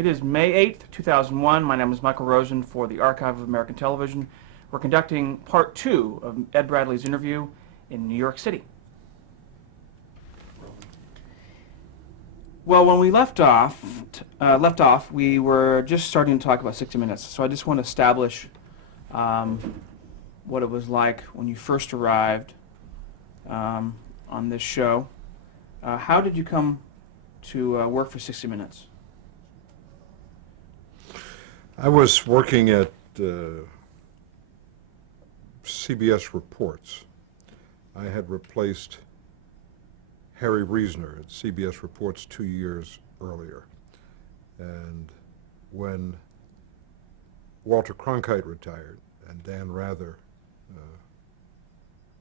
It is May 8th, 2001. My name is Michael Rosen for the Archive of American Television. We're conducting part 2 of Ed Bradley's interview in New York City. Well, when we left off, we were just starting to talk about 60 Minutes. So I just want to establish what it was like when you first arrived on this show. How did you come to work for 60 Minutes? I was working at CBS Reports. I had replaced Harry Reasoner at CBS Reports 2 years earlier. And when Walter Cronkite retired and Dan Rather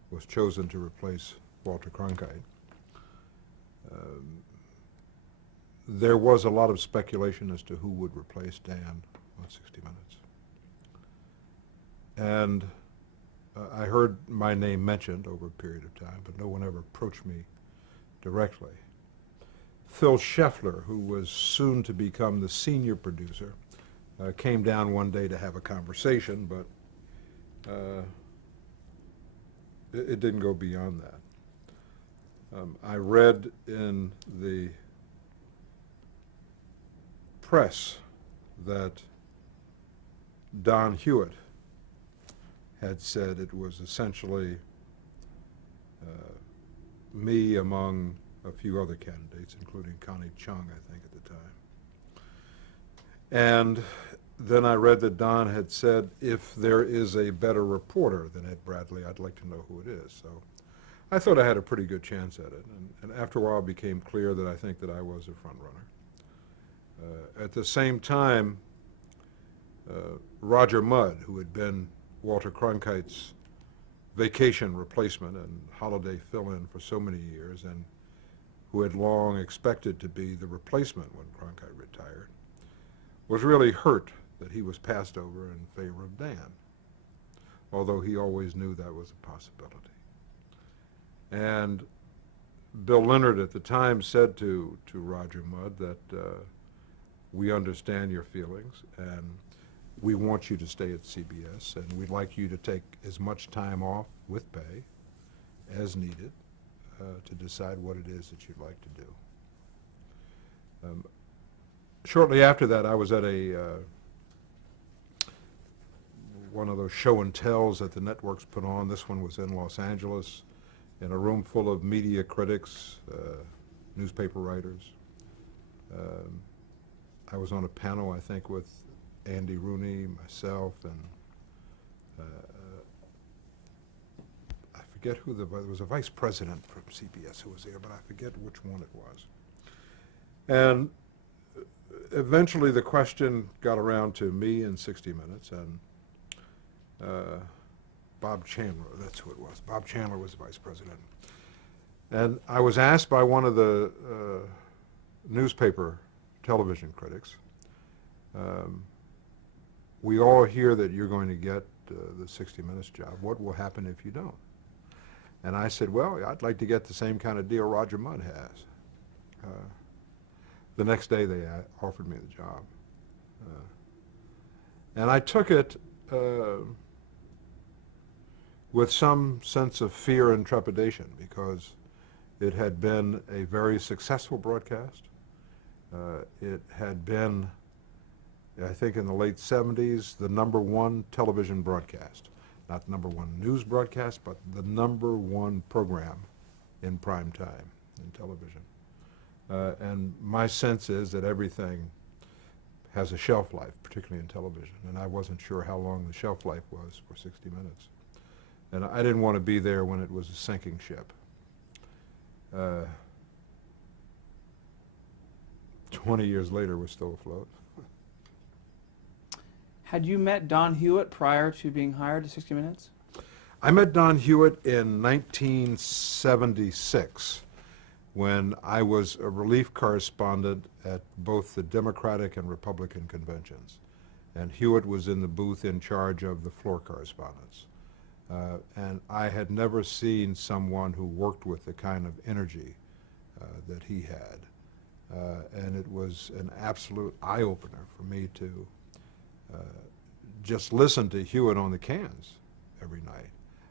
was chosen to replace Walter Cronkite, there was a lot of speculation as to who would replace Dan on 60 Minutes. And I heard my name mentioned over a period of time, but no one ever approached me directly. Phil Scheffler, who was soon to become the senior producer, came down one day to have a conversation, but it didn't go beyond that. I read in the press that Don Hewitt had said it was essentially me among a few other candidates, including Connie Chung, I think, at the time. And then I read that Don had said, if there is a better reporter than Ed Bradley, I'd like to know who it is. So I thought I had a pretty good chance at it. And after a while it became clear that I think that I was a front runner. At the same time, Roger Mudd, who had been Walter Cronkite's vacation replacement and holiday fill-in for so many years, and who had long expected to be the replacement when Cronkite retired, was really hurt that he was passed over in favor of Dan, although he always knew that was a possibility. And Bill Leonard at the time said to Roger Mudd that we understand your feelings, and we want you to stay at CBS, and we'd like you to take as much time off with pay as needed to decide what it is that you'd like to do. Shortly after that, I was at one of those show and tells that the networks put on. This one was in Los Angeles, in a room full of media critics, newspaper writers. I was on a panel, I think, with Andy Rooney, myself, and I forget who there was a vice president from CBS who was there, but I forget which one it was. And eventually the question got around to me in 60 Minutes, and Bob Chandler, that's who it was. Bob Chandler was the vice president. And I was asked by one of the newspaper television critics, we all hear that you're going to get the 60 Minutes job. What will happen if you don't? And I said, well, I'd like to get the same kind of deal Roger Mudd has. The next day they offered me the job. And I took it with some sense of fear and trepidation, because it had been a very successful broadcast. It had been, I think in the late 70s, the #1 television broadcast. Not the #1 news broadcast, but the #1 program in prime time in television. And my sense is that everything has a shelf life, particularly in television, and I wasn't sure how long the shelf life was for 60 Minutes. And I didn't want to be there when it was a sinking ship. 20 years later, we're still afloat. Had you met Don Hewitt prior to being hired to 60 Minutes? I met Don Hewitt in 1976 when I was a relief correspondent at both the Democratic and Republican conventions. And Hewitt was in the booth in charge of the floor correspondence. And I had never seen someone who worked with the kind of energy that he had. and it was an absolute eye-opener for me to just listen to Hewitt on the cans every night.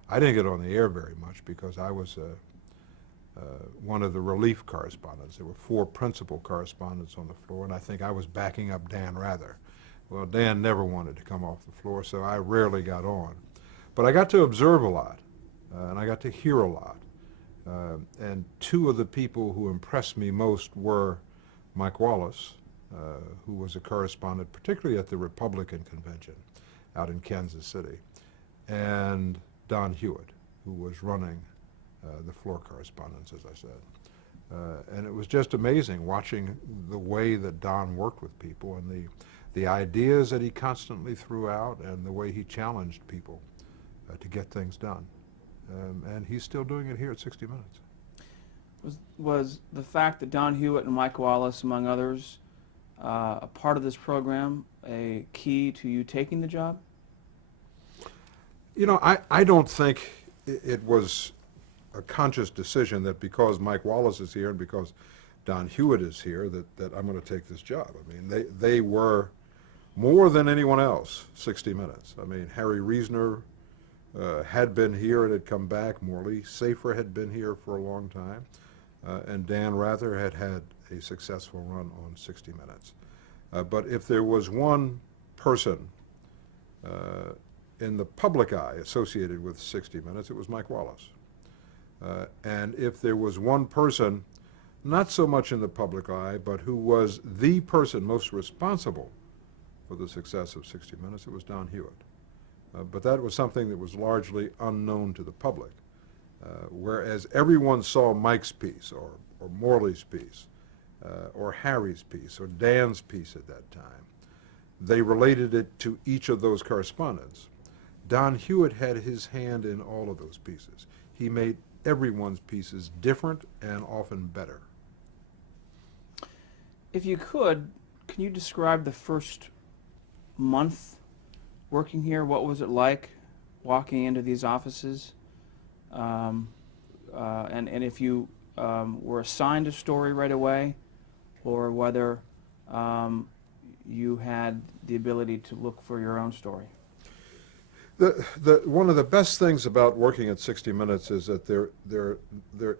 I didn't get on the air very much because I was one of the relief correspondents. There were 4 principal correspondents on the floor, and I think I was backing up Dan Rather. Well, Dan never wanted to come off the floor, so I rarely got on. But I got to observe a lot, and I got to hear a lot. And 2 of the people who impressed me most were Mike Wallace, who was a correspondent, particularly at the Republican convention out in Kansas City, and Don Hewitt, who was running the floor correspondence, as I said. And it was just amazing watching the way that Don worked with people and the ideas that he constantly threw out and the way he challenged people to get things done. And he's still doing it here at 60 Minutes. Was the fact that Don Hewitt and Mike Wallace, among others, a part of this program a key to you taking the job? You know, I don't think it was a conscious decision that because Mike Wallace is here and because Don Hewitt is here that I'm going to take this job. I mean, they were more than anyone else 60 Minutes. I mean, Harry Reasoner had been here and had come back. Morley Safer had been here for a long time. And Dan Rather had had a successful run on 60 Minutes. But if there was one person in the public eye associated with 60 Minutes, it was Mike Wallace. And if there was one person, not so much in the public eye, but who was the person most responsible for the success of 60 Minutes, it was Don Hewitt. But that was something that was largely unknown to the public. Whereas everyone saw Mike's piece or Morley's piece or Harry's piece or Dan's piece at that time. They related it to each of those correspondents. Don Hewitt had his hand in all of those pieces. He made everyone's pieces different and often better. If you could, can you describe the first month working here? What was it like walking into these offices? And if you were assigned a story right away, or whether you had the ability to look for your own story? One of the best things about working at 60 Minutes is that there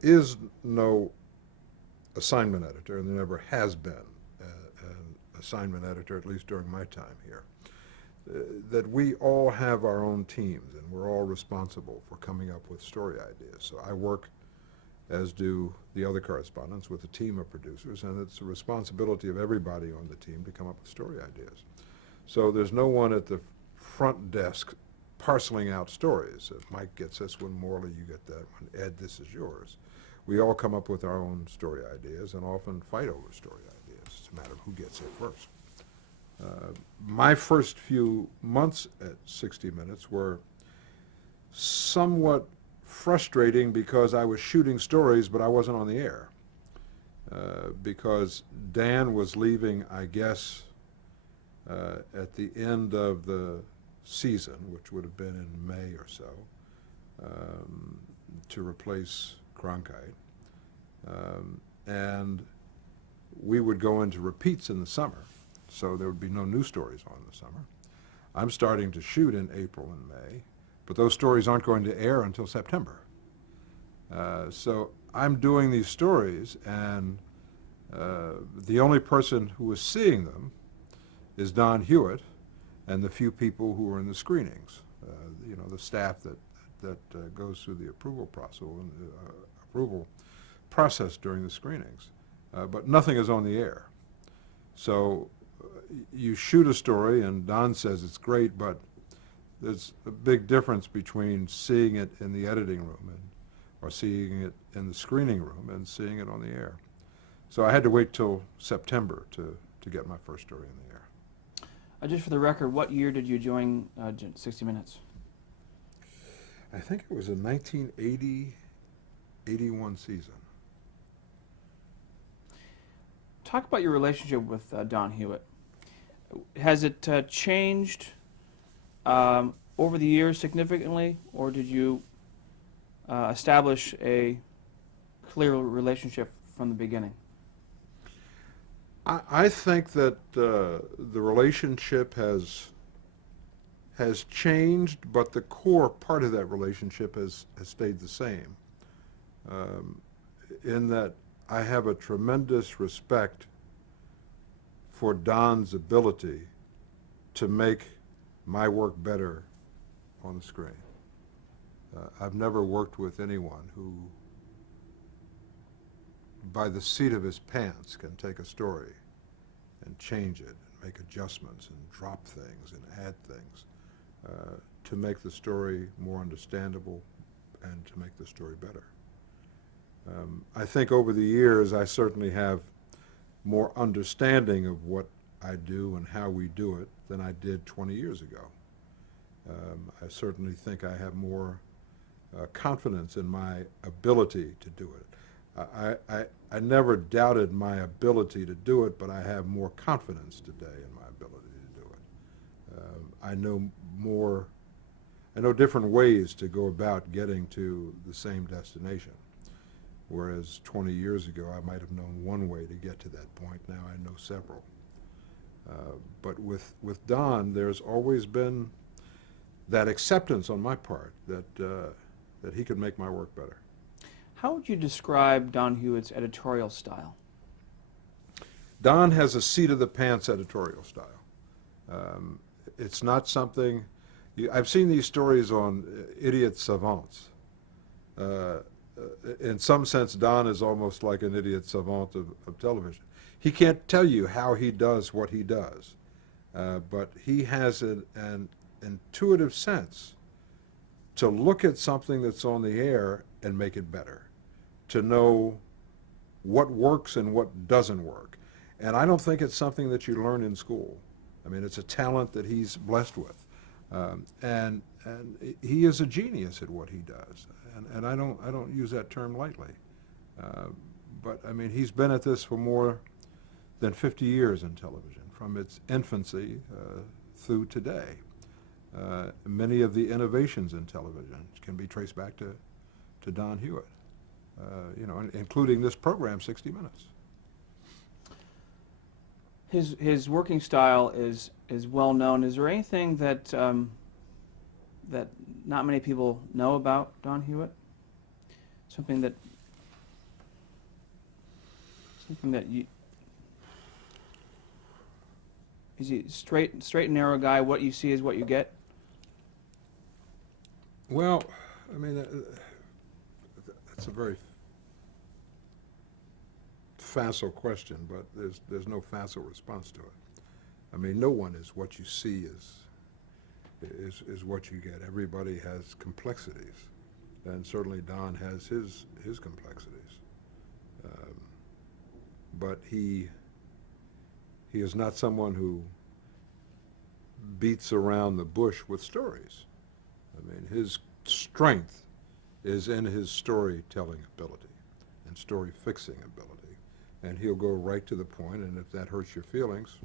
is no assignment editor, and there never has been an assignment editor, at least during my time here. That we all have our own teams, and we're all responsible for coming up with story ideas. So I work, as do the other correspondents, with a team of producers, and it's the responsibility of everybody on the team to come up with story ideas. So there's no one at the front desk parceling out stories. If Mike gets this one, Morley, you get that one, Ed, this is yours. We all come up with our own story ideas and often fight over story ideas. It's a matter of who gets it first. My first few months at 60 Minutes were somewhat frustrating because I was shooting stories, but I wasn't on the air. Because Dan was leaving, I guess, at the end of the season, which would have been in May or so, to replace Cronkite. And we would go into repeats in the summer, so there would be no new stories on in the summer. I'm starting to shoot in April and May, but those stories aren't going to air until September. So I'm doing these stories, and the only person who is seeing them is Don Hewitt and the few people who are in the screenings, you know, the staff that goes through the approval process during the screenings. But nothing is on the air. So you shoot a story, and Don says it's great, but there's a big difference between seeing it in the editing room or seeing it in the screening room and seeing it on the air. So I had to wait till September to get my first story in the air. Just for the record, what year did you join 60 Minutes? I think it was a 1980-81 season. Talk about your relationship with Don Hewitt. Has it changed over the years significantly, or did you establish a clear relationship from the beginning? I think that the relationship has changed, but the core part of that relationship has stayed the same. Um, in that I have a tremendous respect for Don's ability to make my work better on the screen. I've never worked with anyone who, by the seat of his pants, can take a story and change it and make adjustments and drop things and add things to make the story more understandable and to make the story better. I think over the years I certainly have more understanding of what I do and how we do it than I did 20 years ago. I certainly think I have more confidence in my ability to do it. I never doubted my ability to do it, but I have more confidence today in my ability to do it. I know different ways to go about getting to the same destination. Whereas 20 years ago, I might have known one way to get to that point. Now I know several. But with Don, there's always been that acceptance on my part that he could make my work better. How would you describe Don Hewitt's editorial style? Don has a seat-of-the-pants editorial style. It's not something... I've seen these stories on idiot savants. In some sense, Don is almost like an idiot savant of television. He can't tell you how he does what he does, but he has an intuitive sense to look at something that's on the air and make it better, to know what works and what doesn't work. And I don't think it's something that you learn in school. I mean, it's a talent that he's blessed with. And he is a genius at what he does. And I don't use that term lightly. But I mean, he's been at this for more than 50 years in television, from its infancy through today. Many of the innovations in television can be traced back to Don Hewitt, including this program, 60 Minutes. His working style is well known. Is there anything that that not many people know about Don Hewitt? Something that you... Is he straight and narrow guy? What you see is what you get? Well, I mean, that's a very facile question, but there's no facile response to it. I mean, no one is what you see is what you get. Everybody has complexities, and certainly Don has his complexities. But he is not someone who beats around the bush with stories. I mean, his strength is in his storytelling ability and story fixing ability. And he'll go right to the point, and if that hurts your feelings,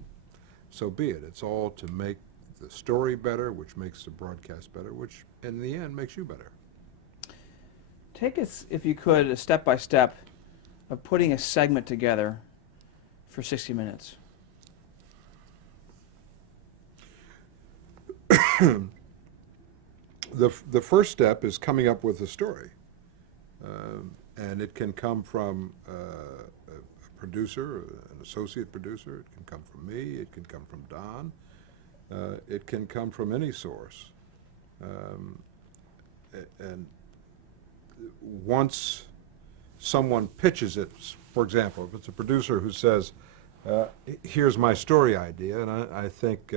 so be it. It's all to make the story better, which makes the broadcast better, which in the end makes you better. Take us, if you could, a step-by-step of putting a segment together for 60 Minutes. The first step is coming up with a story. And it can come from a producer, an associate producer. It can come from me. It can come from Don. It can come from any source. And once someone pitches it, for example, if it's a producer who says, here's my story idea, and I think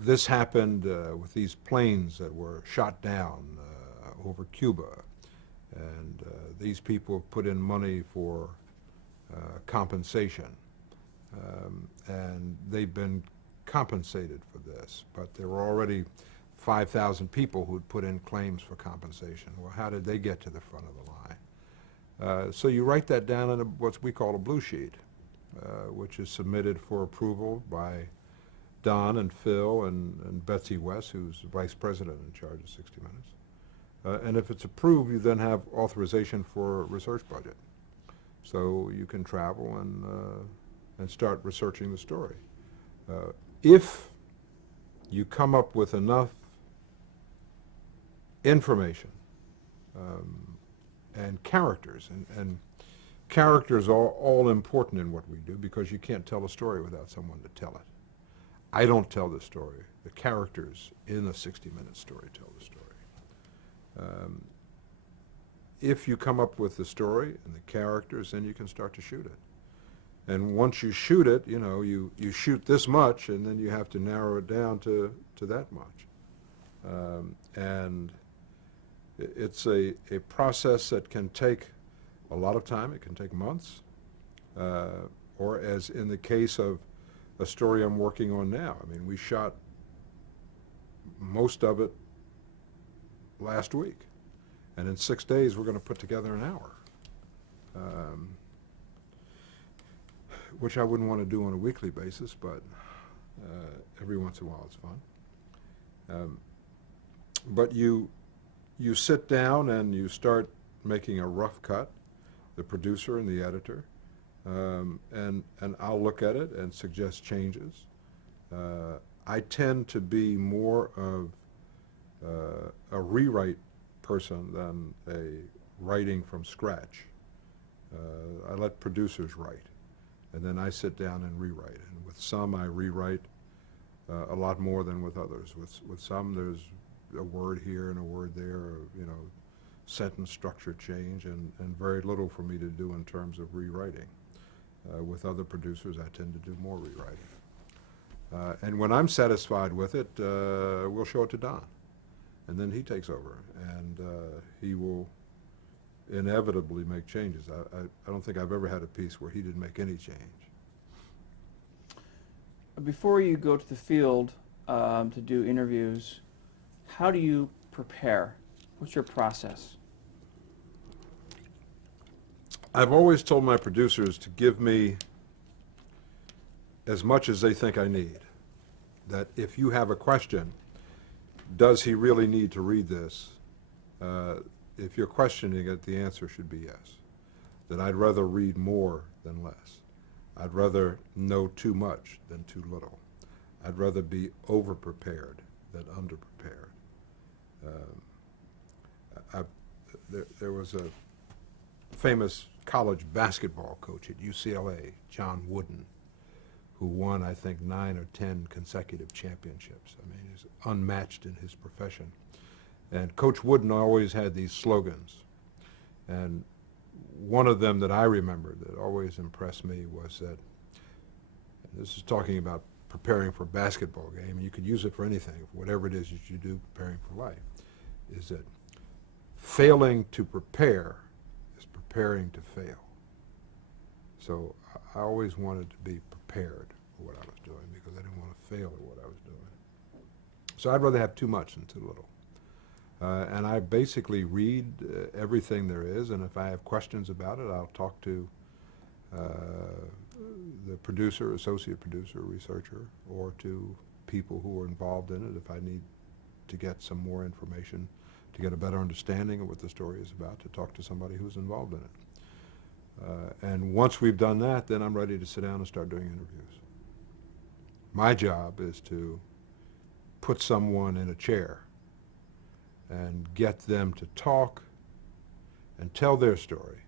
this happened with these planes that were shot down over Cuba, and these people put in money for compensation, and they've been compensated for this, but there were already 5,000 people who'd put in claims for compensation. Well, how did they get to the front of the line? So you write that down in what we call a blue sheet, which is submitted for approval by Don and Phil and Betsy West, who's vice president in charge of 60 Minutes. And if it's approved, you then have authorization for a research budget. so you can travel and start researching the story. If you come up with enough information and characters, and characters are all important in what we do because you can't tell a story without someone to tell it. I don't tell the story. The characters in a 60-minute story tell the story. If you come up with the story and the characters, then you can start to shoot it. And once you shoot it, you know, you shoot this much, and then you have to narrow it down to that much. And it's a process that can take a lot of time. It can take months. Or as in the case of a story I'm working on now, I mean, we shot most of it last week. And in 6 days, we're going to put together an hour. Which I wouldn't want to do on a weekly basis, but every once in a while it's fun. But you sit down and you start making a rough cut, the producer and the editor, and I'll look at it and suggest changes. I tend to be more of a rewrite person than a writing from scratch. I let producers write, and then I sit down and rewrite. And with some, I rewrite a lot more than with others. With some, there's a word here and a word there, or, you know, sentence structure change, and very little for me to do in terms of rewriting. With other producers, I tend to do more rewriting. And when I'm satisfied with it, we'll show it to Don. And then he takes over, and he will inevitably make changes. I don't think I've ever had a piece where he didn't make any change. Before you go to the field to do interviews, how do you prepare? What's your process? I've always told my producers to give me as much as they think I need. That if you have a question, does he really need to read this? If you're questioning it, the answer should be yes. That I'd rather read more than less. I'd rather know too much than too little. I'd rather be over-prepared than under-prepared. There was a famous college basketball coach at UCLA, John Wooden, who won, I think, 9 or 10 consecutive championships. I mean, he's unmatched in his profession. And Coach Wooden always had these slogans. And one of them that I remember that always impressed me was that, and this is talking about preparing for a basketball game, and you could use it for anything, whatever it is that you do preparing for life, is that failing to prepare is preparing to fail. So I always wanted to be prepared for what I was doing because I didn't want to fail at what I was doing. So I'd rather have too much than too little. And I basically read everything there is, and if I have questions about it, I'll talk to the producer, associate producer, researcher, or to people who are involved in it if I need to get some more information, to get a better understanding of what the story is about, to talk to somebody who's involved in it. And once we've done that, then I'm ready to sit down and start doing interviews. My job is to put someone in a chair and get them to talk and tell their story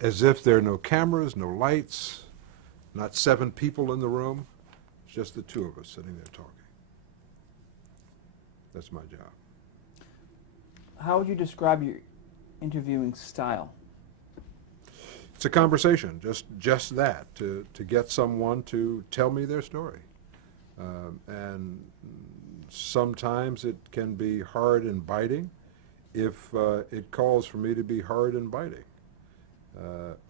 as if there are no cameras, no lights, not 7 people in the room. It's just the 2 of us sitting there talking. That's my job. How would you describe your interviewing style? It's a conversation, just that, to get someone to tell me their story. And sometimes it can be hard and biting if it calls for me to be hard and biting.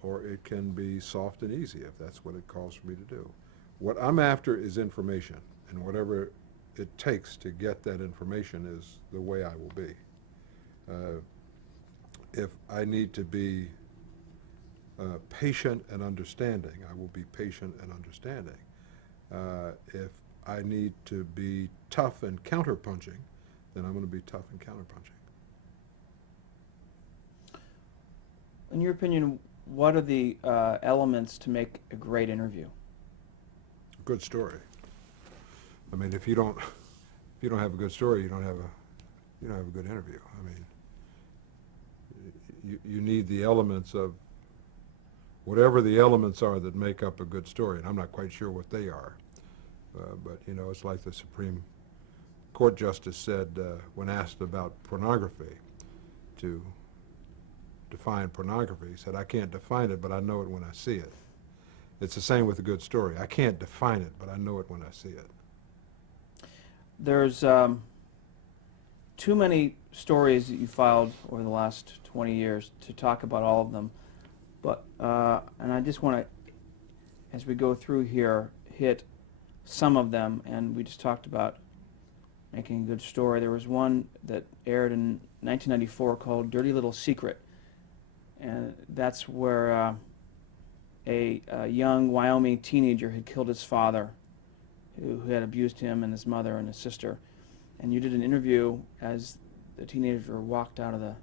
Or it can be soft and easy if that's what it calls for me to do. What I'm after is information, and whatever it takes to get that information is the way I will be. If I need to be patient and understanding, I will be patient and understanding. If I need to be tough and counterpunching, then I'm going to be tough and counterpunching. In your opinion, what are the elements to make a great interview? Good story. I mean, if you don't have a good story, you don't have a good interview. I mean, you need the elements of whatever the elements are that make up a good story, and I'm not quite sure what they are. But you know, it's like the Supreme Court justice said when asked about pornography, to define pornography. He said, "I can't define it, but I know it when I see it." It's the same with a good story. I can't define it, but I know it when I see it. There's too many stories that you filed over the last 20 years to talk about all of them. But and I just want to, as we go through here, hit some of them. And we just talked about making a good story. There was one that aired in 1994 called Dirty Little Secret. And that's where a young Wyoming teenager had killed his father, who had abused him and his mother and his sister. And you did an interview as the teenager walked out of the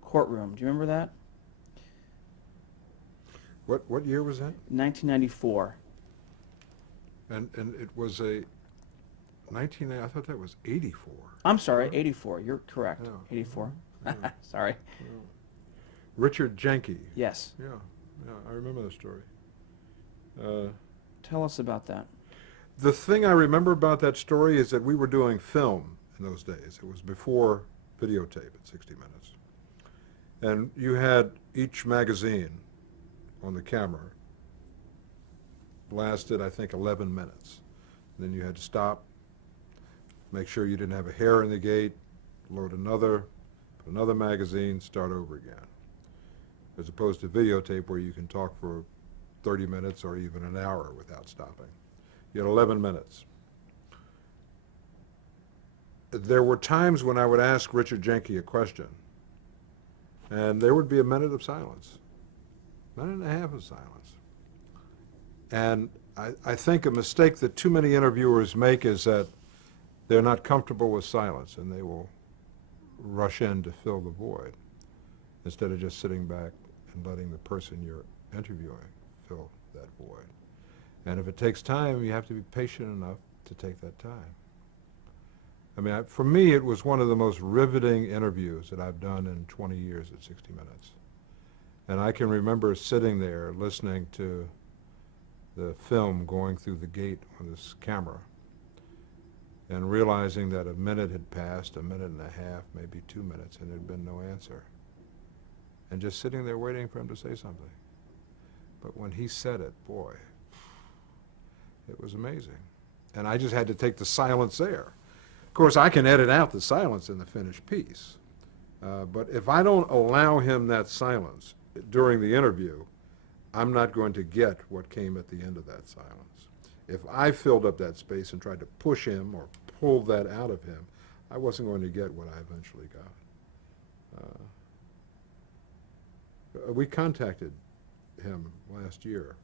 courtroom. Do you remember that? What year was that? 1994. And it was a 19. I thought that was 84. I'm sorry, 84. You're correct. Yeah. 84. Yeah. Sorry. Yeah. Richard Jenke. Yes. Yeah, I remember the story. Tell us about that. The thing I remember about that story is that we were doing film in those days. It was before videotape at 60 Minutes. And you had each magazine on the camera lasted, I think, 11 minutes. Then you had to stop, make sure you didn't have a hair in the gate, load another, put another magazine, start over again. As opposed to videotape where you can talk for 30 minutes or even an hour without stopping. You had 11 minutes. There were times when I would ask Richard Jenke a question, and there would be a minute of silence, a minute and a half of silence. And I think a mistake that too many interviewers make is that they're not comfortable with silence, and they will rush in to fill the void instead of just sitting back and letting the person you're interviewing fill that void. And if it takes time, you have to be patient enough to take that time. I mean, for me, it was one of the most riveting interviews that I've done in 20 years at 60 Minutes. And I can remember sitting there listening to the film going through the gate on this camera and realizing that a minute had passed, a minute and a half, maybe 2 minutes, and there had been no answer. And just sitting there waiting for him to say something. But when he said it, boy, it was amazing. And I just had to take the silence there. Of course, I can edit out the silence in the finished piece. But if I don't allow him that silence during the interview, I'm not going to get what came at the end of that silence. If I filled up that space and tried to push him or pull that out of him, I wasn't going to get what I eventually got. We contacted him last year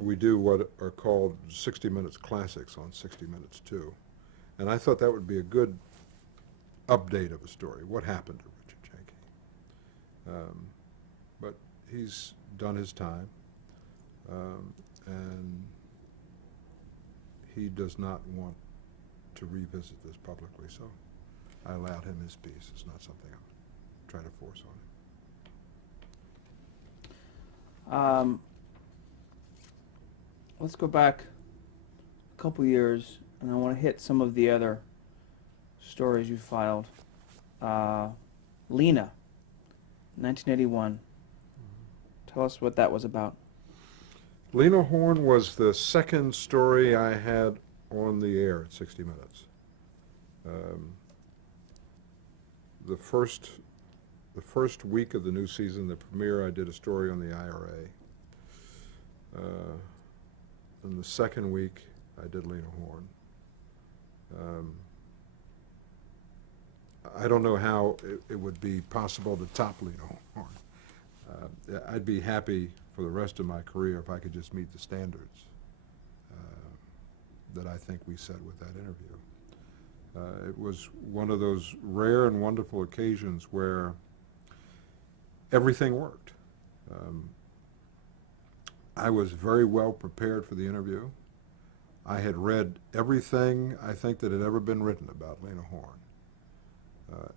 we do what are called 60 Minutes Classics on 60 Minutes too. And I thought that would be a good update of a story. What happened to Richard Jenke? But he's done his time, and he does not want to revisit this publicly, so I allowed him his piece. It's not something I'm trying to force on him. Let's go back a couple years, and I want to hit some of the other stories you filed. Lena, 1981. Tell us what that was about. Lena Horne was the second story I had on the air at 60 Minutes. The first week of the new season, the premiere, I did a story on the IRA. In the second week, I did Lena Horne. I don't know how it would be possible to top Lena Horne. I'd be happy for the rest of my career if I could just meet the standards that I think we set with that interview. It was one of those rare and wonderful occasions where everything worked. Um, I was very well prepared for the interview. I had read everything I think that had ever been written about Lena Horne.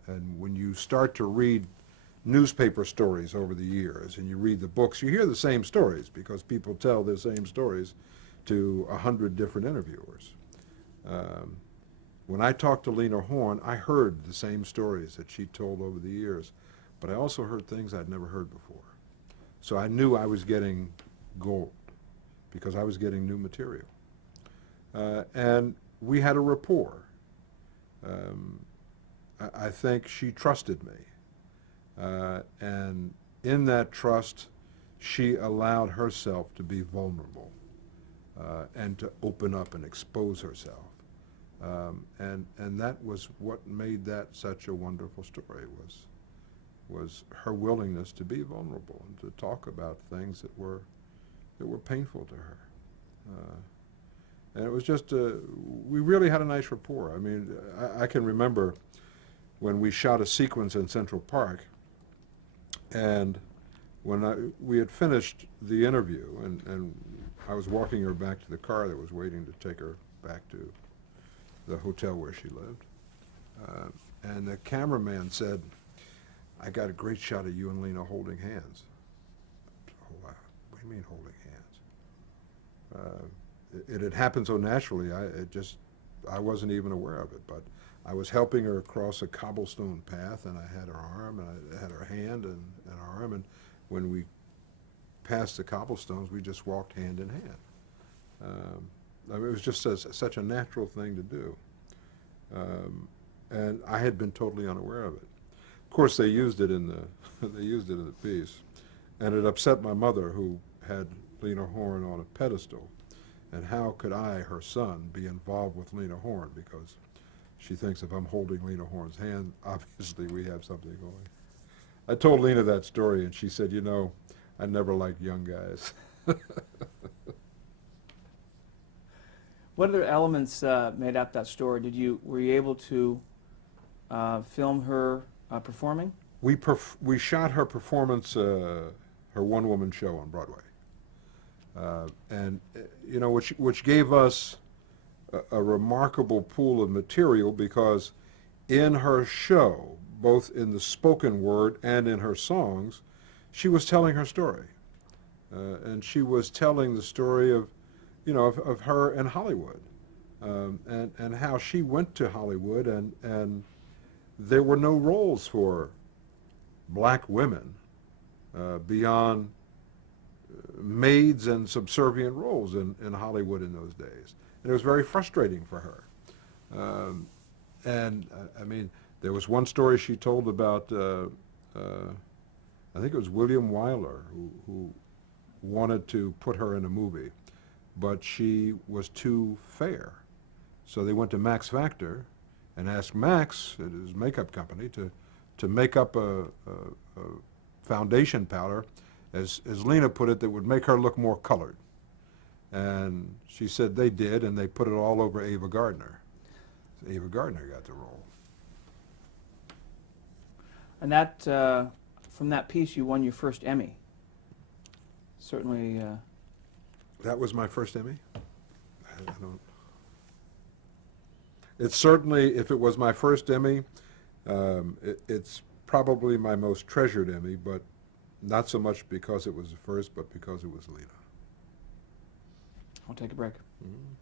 And when you start to read newspaper stories over the years and you read the books, you hear the same stories because people tell the same stories to 100 different interviewers. When I talked to Lena Horne, I heard the same stories that she told over the years, but I also heard things I'd never heard before. So I knew I was getting gold because I was getting new material. And we had a rapport. I think she trusted me. And in that trust, she allowed herself to be vulnerable and to open up and expose herself. And that was what made that such a wonderful story, was her willingness to be vulnerable and to talk about things that were painful to her. And it was just, we really had a nice rapport. I mean, I can remember when we shot a sequence in Central Park, and when we had finished the interview, and I was walking her back to the car that was waiting to take her back to the hotel where she lived, and the cameraman said, "I got a great shot of you and Lena holding hands." Oh, wow. What do you mean holding hands? It had happened so naturally, I wasn't even aware of it, but I was helping her across a cobblestone path, and I had her arm, and I had her hand and arm, and when we passed the cobblestones, we just walked hand in hand. I mean, it was just such a natural thing to do. And I had been totally unaware of it. Of course, they used it in the piece, and it upset my mother, who had Lena Horne on a pedestal. And how could I, her son, be involved with Lena Horne? Because she thinks if I'm holding Lena Horne's hand, obviously we have something going. I told Lena that story, and she said, "You know, I never liked young guys." What other elements made up that story? Were you able to film her performing? We shot her performance, her one-woman show on Broadway. And you know, which gave us a remarkable pool of material, because in her show, both in the spoken word and in her songs, she was telling her story, and she was telling the story of, you know, of her in Hollywood, and how she went to Hollywood, and there were no roles for black women beyond maids and subservient roles in Hollywood in those days. And it was very frustrating for her. I mean, there was one story she told about, I think it was William Wyler, who wanted to put her in a movie, but she was too fair. So they went to Max Factor and asked Max, at his makeup company, to make up a foundation powder, as Lena put it, that would make her look more colored. And she said they did, and they put it all over Ava Gardner. So Ava Gardner got the role. And that, from that piece, you won your first Emmy. Certainly. That was my first Emmy? I don't. It's certainly, if it was my first Emmy, it's probably my most treasured Emmy, but not so much because it was the first, but because it was Lena. I'll take a break. Mm-hmm.